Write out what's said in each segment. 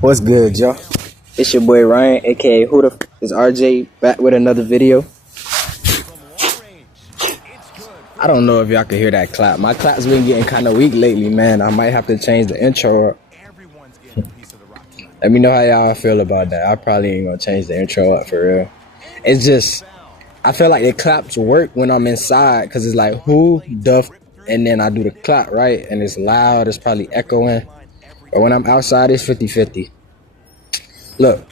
What's good, y'all? It's your boy Ryan, aka Who the is RJ, back with another video. I don't know if y'all can hear that clap. My clap's been getting kind of weak lately, man. I might have to change the intro up. Let me know how y'all feel about that. I probably ain't gonna change the intro up for real. It's just, I feel like the claps work when I'm inside, because it's like who, duff, and then I do the clap, right? And it's loud, it's probably echoing. But when I'm outside, it's 50-50. Look,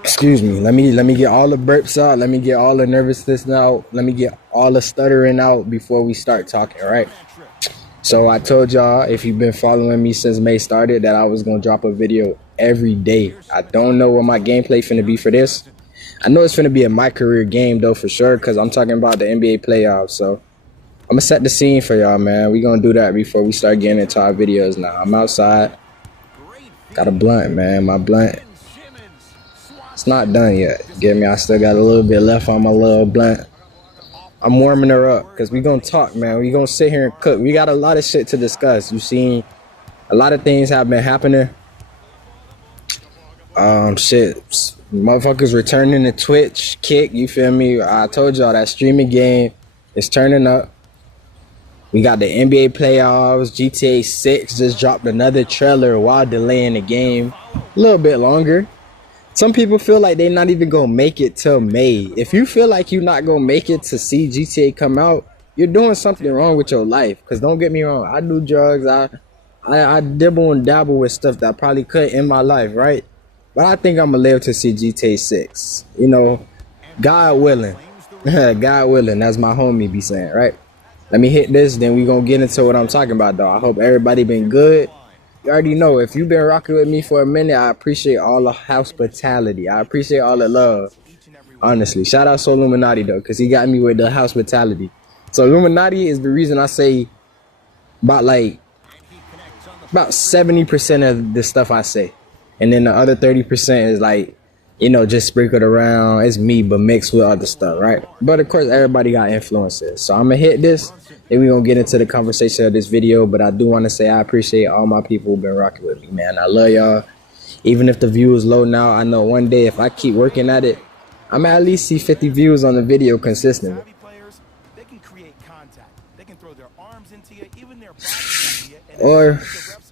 excuse me. Let me get all the burps out. Let me get all the nervousness out. Let me get all the stuttering out before we start talking, right? So I told y'all, if you've been following me since May started, that I was gonna drop a video every day. I don't know what my gameplay finna be for this. I know it's finna be a my career game though for sure, because I'm talking about the NBA playoffs. So I'm gonna set the scene for y'all, man. We gonna do that before we start getting into our videos now. I'm outside. Got a blunt, man. My blunt, it's not done yet. Get me? I still got a little bit left on my little blunt. I'm warming her up because we gonna talk, man. We gonna sit here and cook. We got a lot of shit to discuss. You seen a lot of things have been happening. Shit, motherfuckers returning to Twitch, Kick. You feel me? I told y'all that streaming game is turning up. We got the NBA playoffs. GTA 6 just dropped another trailer while delaying the game a little bit longer. Some people feel like they're not even gonna make it till May. If you feel like you're not gonna make it to see GTA come out, you're doing something wrong with your life. Cause don't get me wrong, I do drugs. I dibble and dabble with stuff that I probably could in my life, right? But I think I'm gonna live to see GTA 6. You know, God willing. God willing, that's my homie be saying, right? Let me hit this, then we gonna get into what I'm talking about, though. I hope everybody been good. You already know, if you've been rocking with me for a minute, I appreciate all the hospitality. I appreciate all the love. Honestly, shout out to Illuminati though, because he got me with the hospitality. So Illuminati is the reason I say about 70% of the stuff I say. And then the other 30% is like, you know, just sprinkled around. It's me, but mixed with other stuff, right? But of course, everybody got influences. So I'm gonna hit this, then we're gonna get into the conversation of this video. But I do want to say I appreciate all my people who've been rocking with me, man. I love y'all. Even if the view is low now, I know one day if I keep working at it, I'm at least see 50 views on the video consistently. Or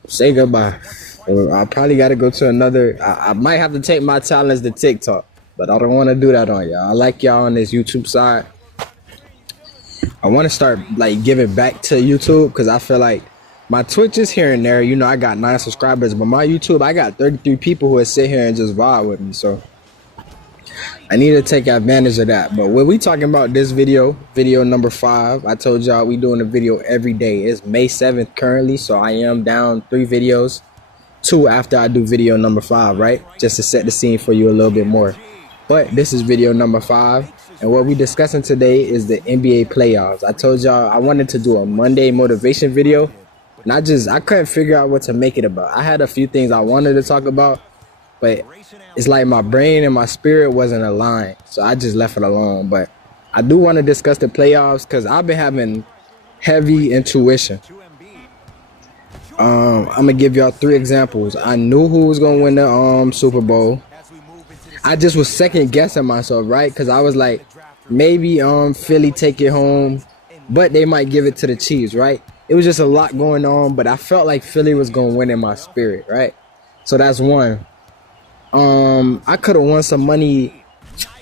say goodbye. I probably got to go to another. I might have to take my talents to TikTok, but I don't want to do that on y'all. I like y'all on this YouTube side. I want to start like giving back to YouTube, because I feel like my Twitch is here and there. You know, I got 9 subscribers, but my YouTube, I got 33 people who sit here and just vibe with me. So I need to take advantage of that. But when we talking about this video number 5, I told y'all we doing a video every day. It's May 7th currently, so I am down 3 videos. 2 after I do video number 5, right? Just to set the scene for you a little bit more. But this is video number 5, and what we discussing today is the NBA playoffs. I told y'all I wanted to do a Monday motivation video, and I couldn't figure out what to make it about. I had a few things I wanted to talk about, but it's like my brain and my spirit wasn't aligned, so I just left it alone. But I do want to discuss the playoffs, because I've been having heavy intuition. I'm gonna give y'all 3 examples. I knew who was gonna win the Super Bowl. I just was second guessing myself, right? Because I was like, maybe Philly take it home, but they might give it to the Chiefs, right? It was just a lot going on, but I felt like Philly was gonna win in my spirit, right? So that's one. I could have won some money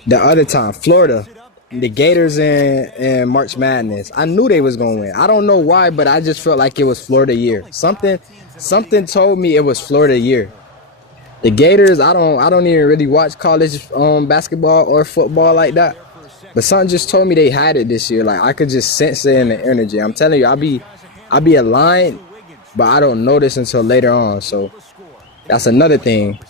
the other time. Florida, the Gators in March Madness. I knew they was gonna win. I don't know why, but I just felt like it was Florida year. Something told me it was Florida year. The Gators, I don't even really watch college basketball or football like that. But something just told me they had it this year. Like I could just sense it in the energy. I'm telling you, I'll be aligned, but I don't notice until later on. So that's another thing.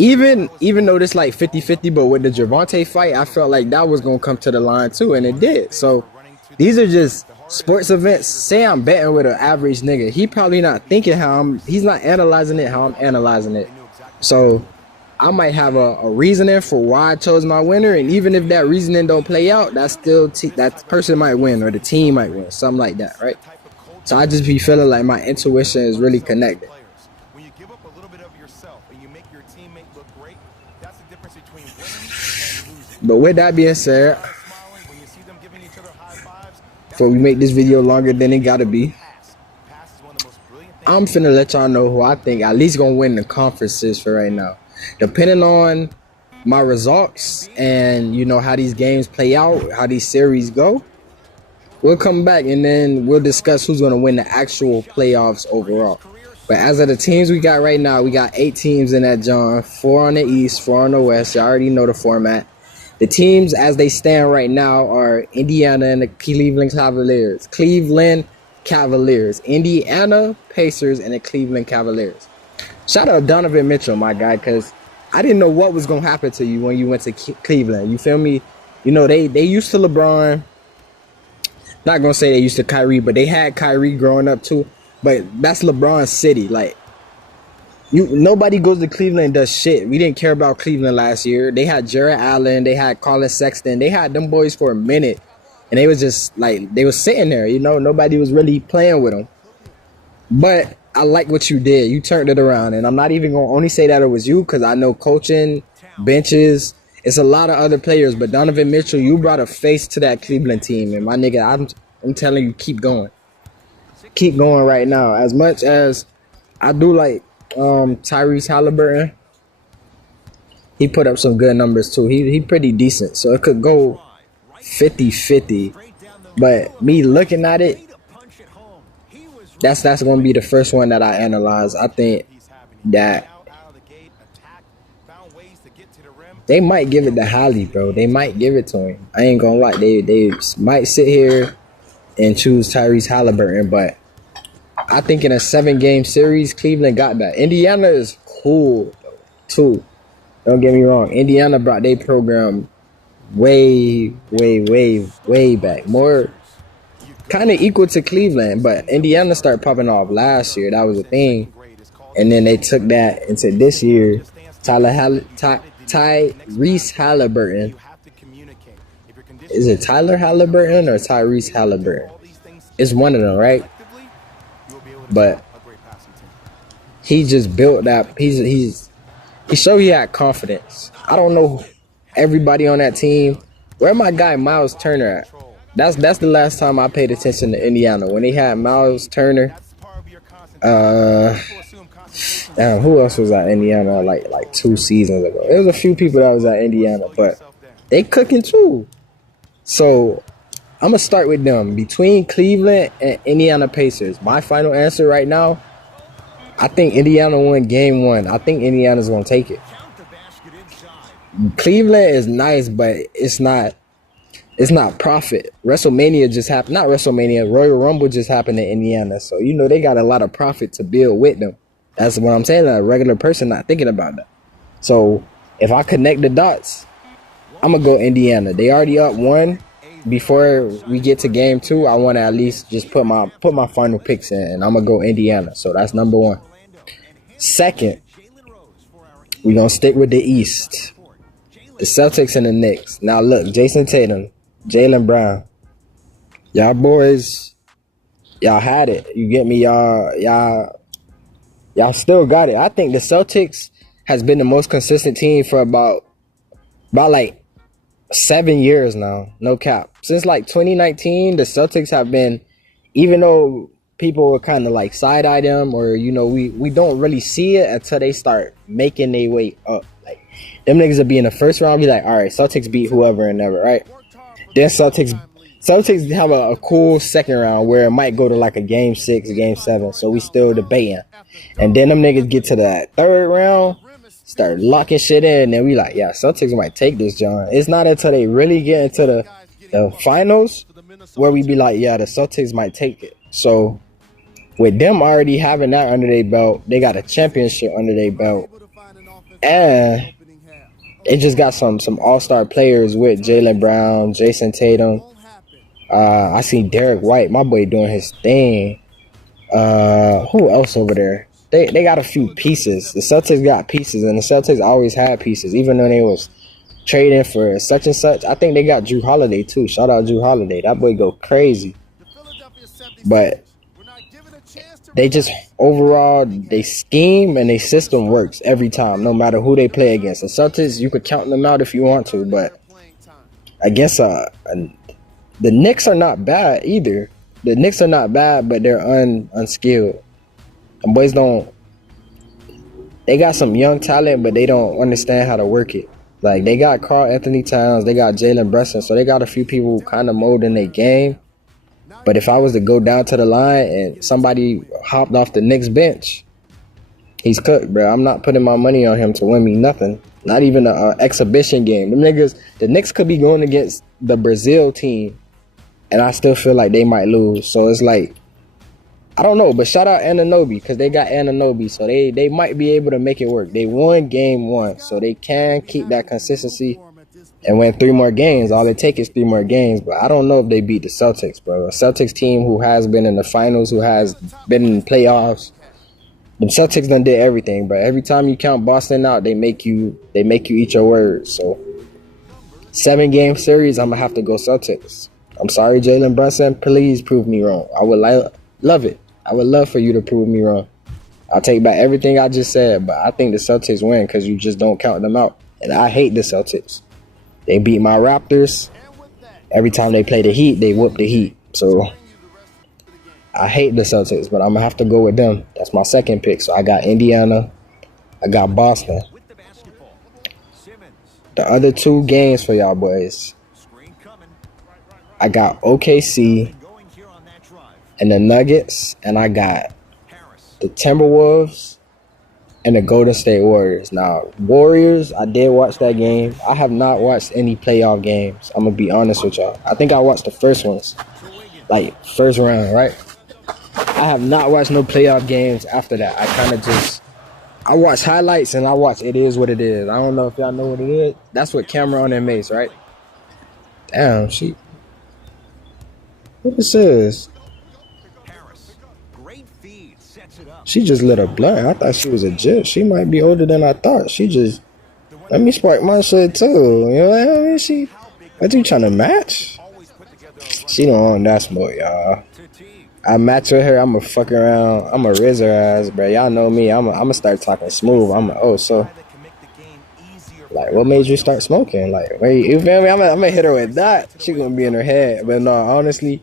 Even though this like 50-50, but with the Javante fight, I felt like that was gonna come to the line too, and it did. So these are just sports events. Say I'm betting with an average nigga, he probably not thinking he's not analyzing it how I'm analyzing it. So I might have a reasoning for why I chose my winner, and even if that reasoning don't play out, that's still that person might win or the team might win, something like that, right? So I just be feeling like my intuition is really connected. When you give up a little bit of yourself and you make your teammate look great, that's the difference between winning and losing. But with that being said, When you see them giving each other high fives, before we make this video longer than it gotta be, I'm finna let y'all know who I think at least gonna win the conferences for right now. Depending on my results and you know how these games play out, how these series go, we'll come back and then we'll discuss who's gonna win the actual playoffs overall. But as of the teams we got right now, we got 8 teams in that John, 4 on the East, 4 on the West. You already know the format. The teams as they stand right now are Indiana and the Cleveland Cavaliers, Indiana Pacers, and the Cleveland Cavaliers. Shout out Donovan Mitchell, my guy, because I didn't know what was going to happen to you when you went to Cleveland. You feel me? You know, they used to LeBron. Not going to say they used to Kyrie, but they had Kyrie growing up too. But that's LeBron's city. Like, nobody goes to Cleveland and does shit. We didn't care about Cleveland last year. They had Jarrett Allen. They had Colin Sexton. They had them boys for a minute. And they was just like, they was sitting there, you know. Nobody was really playing with them. But I like what you did. You turned it around. And I'm not even going to only say that it was you because I know coaching, benches, it's a lot of other players. But Donovan Mitchell, you brought a face to that Cleveland team. And my nigga, I'm telling you, keep going. Keep going right now. As much as I do like Tyrese Halliburton, he put up some good numbers too. He pretty decent. So it could go 50-50. But me looking at it, that's going to be the first one that I analyze. I think that they might give it to Hallie, bro. They might give it to him. I ain't going to lie. They might sit here and choose Tyrese Halliburton, but I think in a 7-game series, Cleveland got that. Indiana is cool, too. Don't get me wrong. Indiana brought their program way back. More kind of equal to Cleveland, but Indiana started popping off last year. That was a thing. And then they took that into this year. Tyrese Halliburton. Is it Tyler Halliburton or Tyrese Halliburton? It's one of them, right? But he just built that. He showed he had confidence. I don't know everybody on that team. Where my guy Miles Turner at? That's the last time I paid attention to Indiana when they had Miles Turner. Damn, who else was at Indiana like 2 seasons ago? There was a few people that was at Indiana, but they cooking too. So I'm gonna start with them. Between Cleveland and Indiana Pacers, my final answer right now, I think Indiana won game 1. I think Indiana's gonna take it. Cleveland is nice, but it's not profit. WrestleMania just happened. Not WrestleMania. Royal Rumble just happened in Indiana. So, you know, they got a lot of profit to build with them. That's what I'm saying. A regular person not thinking about that. So, if I connect the dots, I'm going to go Indiana. They already up 1. Before we get to game 2, I want to at least just put my final picks in. And I'm going to go Indiana. So, that's number 1. Second, we're going to stick with the East. The Celtics and the Knicks. Now, look, Jason Tatum, Jaylen Brown, y'all boys, y'all had it. You get me? Y'all still got it. I think the Celtics has been the most consistent team for about like 7 years now. No cap. Since like 2019, the Celtics have been, even though people were kind of like side-eye them, or, you know, we don't really see it until they start making their way up. Like, them niggas will be in the first round, be like, all right, Celtics beat whoever and never, right? Then Celtics have a cool second round where it might go to like a game 6, game 7. So we still debating. And then them niggas get to that third round, start locking shit in, and then we like, yeah, Celtics might take this, John. It's not until they really get into the finals where we be like, yeah, the Celtics might take it. So with them already having that under their belt, they got a championship under their belt. And they just got some all-star players with Jaylen Brown, Jason Tatum. I see Derek White, my boy, doing his thing. Who else over there? They got a few pieces. The Celtics got pieces, and the Celtics always had pieces, even though they was trading for such and such. I think they got Drew Holiday too. Shout out Drew Holiday. That boy go crazy. But they just overall they scheme and their system works every time, no matter who they play against. The Celtics, you could count them out if you want to, but I guess the Knicks are not bad either. The Knicks are not bad, but they're unskilled. And boys don't. They got some young talent, but they don't understand how to work it. Like, they got Karl Anthony Towns, they got Jalen Brunson, so they got a few people kind of molding their game. But if I was to go down to the line and somebody hopped off the Knicks bench, he's cooked, bro. I'm not putting my money on him to win me nothing. Not even an exhibition game. The Knicks could be going against the Brazil team, and I still feel like they might lose. So it's like, I don't know, but shout out Anunoby, because they got Anunoby, so they might be able to make it work. They won game 1, so they can keep that consistency and win 3 more games. All it takes is 3 more games, but I don't know if they beat the Celtics, bro. A Celtics team who has been in the finals, who has been in playoffs. The Celtics done did everything, bro. Every time you count Boston out, they make you eat your words. So 7-game series, I'm gonna have to go Celtics. I'm sorry, Jalen Brunson. Please prove me wrong. I would love it. I would love for you to prove me wrong. I'll take back everything I just said, but I think the Celtics win because you just don't count them out. And I hate the Celtics. They beat my Raptors. Every time they play the Heat, they whoop the Heat. So I hate the Celtics, but I'm going to have to go with them. That's my second pick. So I got Indiana. I got Boston. The other 2 games for y'all boys, I got OKC and the Nuggets, and I got the Timberwolves and the Golden State Warriors. Now, Warriors, I did watch that game. I have not watched any playoff games. I'm going to be honest with y'all. I think I watched the first ones, like first round, right? I have not watched no playoff games after that. I watch highlights and I watch It Is What It Is. I don't know if y'all know what it is. That's what Cameron and Mace, right? Damn, what this is? She just lit a blunt. I thought she was a jit. She might be older than I thought. Let me spark my shit too. You know what I mean? What you trying to match? She don't want that smoke, y'all. I match with her, I'ma fuck around. I'ma riz her ass, bro. Y'all know me. I'ma start talking smooth. Like, what made you start smoking? Like, wait, you feel me? I'm gonna hit her with that. She gonna be in her head. But no, honestly,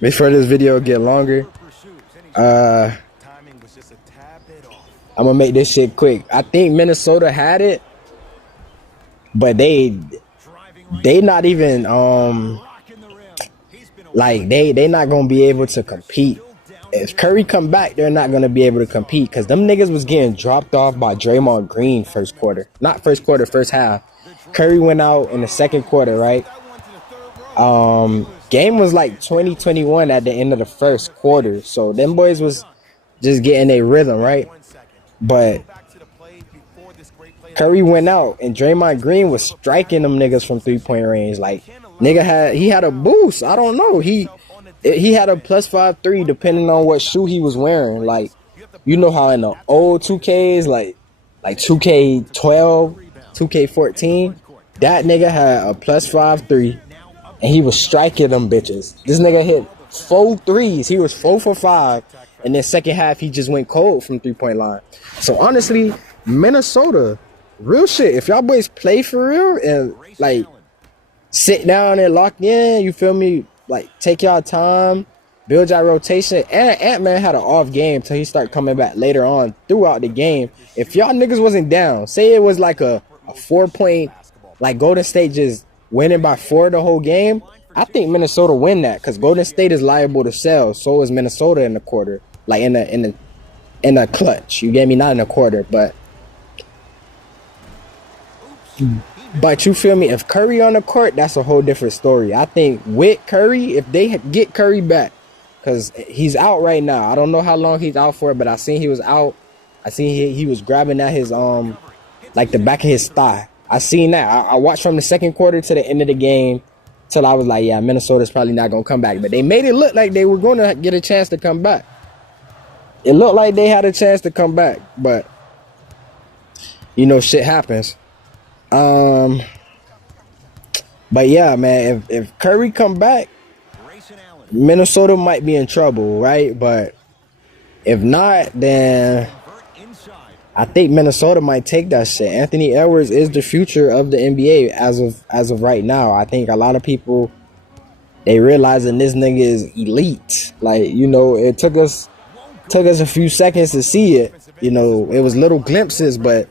before this video get longer, I'm gonna make this shit quick. I think Minnesota had it, but they not even like they not gonna be able to compete. If Curry come back, they're not gonna be able to compete because them niggas was getting dropped off by Draymond Green first quarter. Not first quarter, first half. Curry went out in the second quarter, right? Game was like 20-21 at the end of the first quarter. So them boys was just getting a rhythm, right? But Curry went out and Draymond Green was striking them niggas from 3-point range. Like, he had a boost. I don't know. He had a +5 3 depending on what shoe he was wearing. Like, you know how in the old 2Ks, like 2K12, 2K14, that nigga had a +5 3 and he was striking them bitches. This nigga hit 4 threes. He was 4 for 5. And then second half, he just went cold from 3-point line. So honestly, Minnesota, real shit. If y'all boys play for real and like sit down and lock in, you feel me? Like, take y'all time, build y'all rotation. And Ant-Man had an off game till he started coming back later on throughout the game. If y'all niggas wasn't down, say it was like a 4-point, like Golden State just winning by 4 the whole game, I think Minnesota win that because Golden State is liable to sell. So is Minnesota in the quarter, like in a clutch. You get me? Not in a quarter, but you feel me? If Curry on the court, that's a whole different story. I think with Curry, if they get Curry back, because he's out right now. I don't know how long he's out for, but I seen he was out. I seen he was grabbing at his like the back of his thigh. I seen that. I watched from the second quarter to the end of the game till I was like, yeah, Minnesota's probably not gonna come back. But they made it look like they were gonna get a chance to come back. It looked like they had a chance to come back, but you know, shit happens. But yeah, man, if Curry come back, Minnesota might be in trouble, right? But If not, then I think Minnesota might take that shit. Anthony Edwards is the future of the NBA as of right now. I think a lot of people, they realizing this nigga is elite. Like, you know, it took us a few seconds to see it. You know, it was little glimpses, but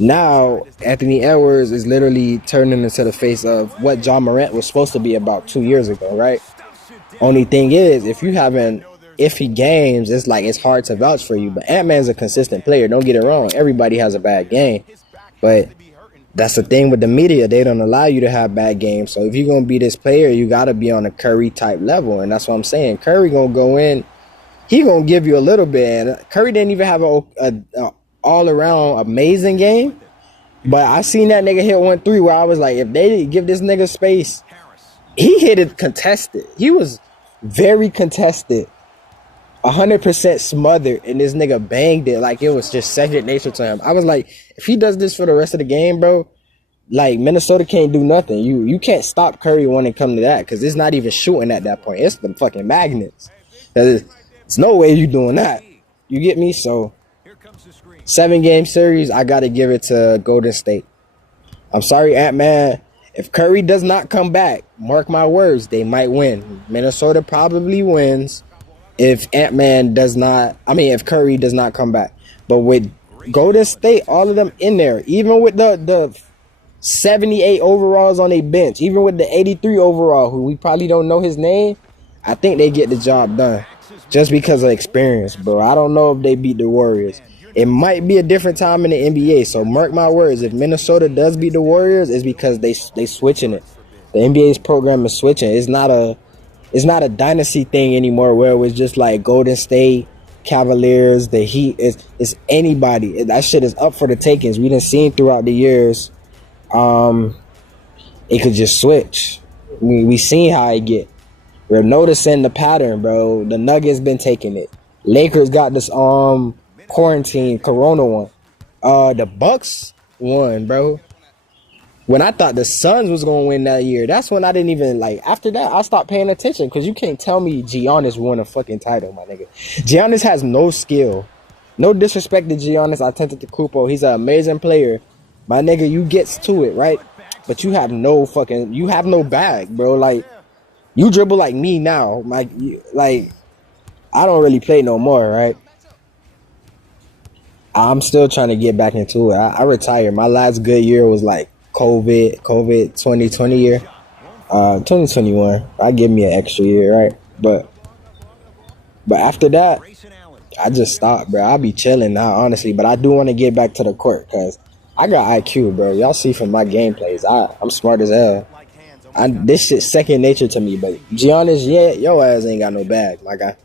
now Anthony Edwards is literally turning into the face of what John Morant was supposed to be about 2 years ago, right? Only thing is, if you having iffy games, it's like it's hard to vouch for you. But Ant-Man's a consistent player. Don't get it wrong. Everybody has a bad game. But that's the thing with the media. They don't allow you to have bad games. So if you're going to be this player, you got to be on a Curry type level. And that's what I'm saying. Curry going to go in. He going to give you a little bit. And Curry didn't even have a all-around amazing game. But I seen that nigga hit 1-3 where I was like, if they give this nigga space, he hit it contested. He was very contested. 100% smothered, and this nigga banged it like it was just second nature to him. I was like, if he does this for the rest of the game, bro, like Minnesota can't do nothing. You can't stop Curry when it comes to that, because it's not even shooting at that point. It's the fucking magnets. There's no way you doing that. You get me? So 7-game series, I gotta give it to Golden State. I'm sorry, Ant-Man. If Curry does not come back, mark my words, they might win. Minnesota probably wins. If if Curry does not come back. But with Golden State, all of them in there, even with the 78 overalls on their bench, even with the 83 overall, who we probably don't know his name, I think they get the job done. Just because of experience, bro. I don't know if they beat the Warriors. It might be a different time in the NBA, so mark my words. If Minnesota does beat the Warriors, it's because they switching it. The NBA's program is switching. It's not a dynasty thing anymore where it was just like Golden State, Cavaliers, the Heat. It's anybody. That shit is up for the takings. We done seen throughout the years. It could just switch. We seen how it get. We're noticing the pattern, bro. The Nuggets been taking it. Lakers got this quarantine corona one. The Bucks won, bro. When I thought the Suns was going to win that year, that's when I didn't even, like, after that, I stopped paying attention, because you can't tell me Giannis won a fucking title, my nigga. Giannis has no skill. No disrespect to Giannis Antetokounmpo. He's an amazing player. My nigga, you gets to it, right? But you have no bag, bro. Like, you dribble like me now. Like, I don't really play no more, right? I'm still trying to get back into it. I retired. My last good year was like COVID 2020 year. 2021. I give me an extra year, right? But after that, I just stopped, bro. I'll be chilling now, honestly. But I do want to get back to the court, because I got IQ, bro. Y'all see from my gameplays, I'm smart as hell. This shit's second nature to me. But Giannis, yeah, your ass ain't got no bag, my guy.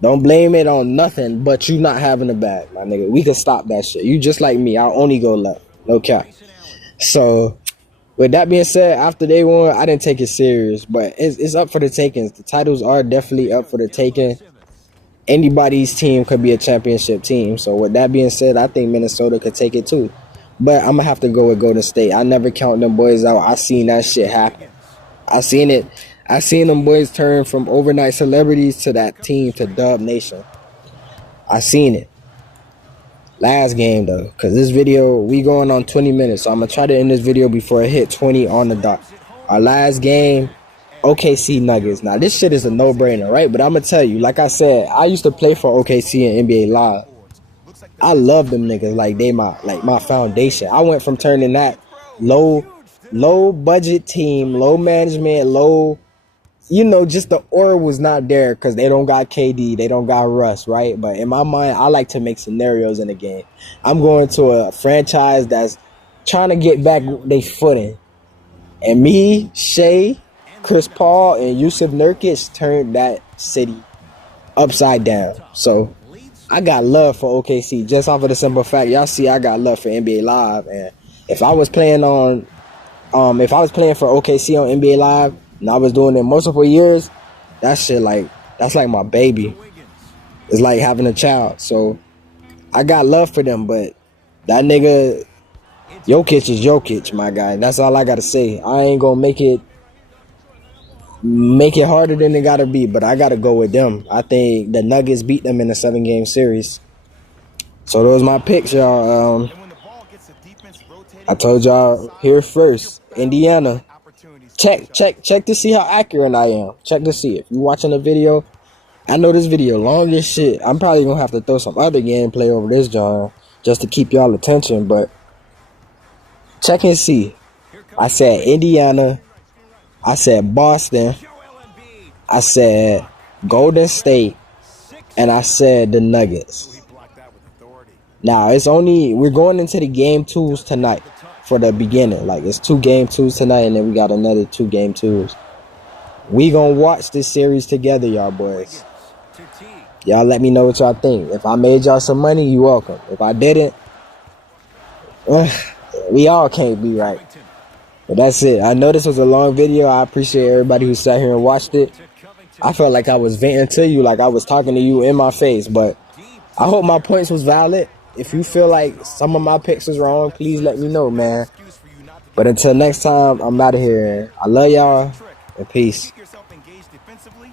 Don't blame it on nothing but you not having a bag, my nigga. We can stop that shit. You just like me. I'll only go left. No cap. So, with that being said, after they won, I didn't take it serious. But it's up for the takings. The titles are definitely up for the taking. Anybody's team could be a championship team. So, with that being said, I think Minnesota could take it too. But I'm going to have to go with Golden State. I never count them boys out. I seen that shit happen. I seen it. I seen them boys turn from overnight celebrities to that team to Dub Nation. I seen it. Last game, though, because this video, we going on 20 minutes. So I'm going to try to end this video before I hit 20 on the dot. Our last game, OKC Nuggets. Now, this shit is a no-brainer, right? But I'm going to tell you, like I said, I used to play for OKC and NBA Live. I love them niggas. Like, they my foundation. I went from turning that low budget team, low management, just the aura was not there because they don't got KD, they don't got Russ, right? But in my mind, I like to make scenarios in the game. I'm going to a franchise that's trying to get back their footing. And me, Shea, Chris Paul, and Yusuf Nurkic turned that city upside down. So I got love for OKC just off of the simple fact, y'all see I got love for NBA Live. And if I was playing for OKC on NBA Live, and I was doing it multiple years, that's like my baby. It's like having a child. So I got love for them, but that nigga Jokic is Jokic, my guy. That's all I gotta say. I ain't gonna make it make it harder than it gotta be, but I gotta go with them. I think the Nuggets beat them in a 7-game series. So those my picks, y'all. I told y'all here first, Indiana. Check to see how accurate I am. Check to see if you're watching the video. I know this video long as shit. I'm probably gonna have to throw some other gameplay over this, John, just to keep y'all attention. But check and see. I said Indiana. I said Boston. I said Golden State. And I said the Nuggets. Now, we're going into the game 2s tonight for the beginning. Like, it's 2 game 2s tonight, and then we got another 2 game 2s. We gonna watch this series together, y'all boys. Y'all let me know what y'all think. If I made y'all some money, you welcome. If I didn't, we all can't be right. But that's it. I know this was a long video. I appreciate everybody who sat here and watched it. I felt like I was venting to you, like I was talking to you in my face. But I hope my points was valid. If you feel like some of my picks was wrong, please let me know, man. But until next time, I'm out of here. I love y'all, and peace. Keep yourself engaged defensively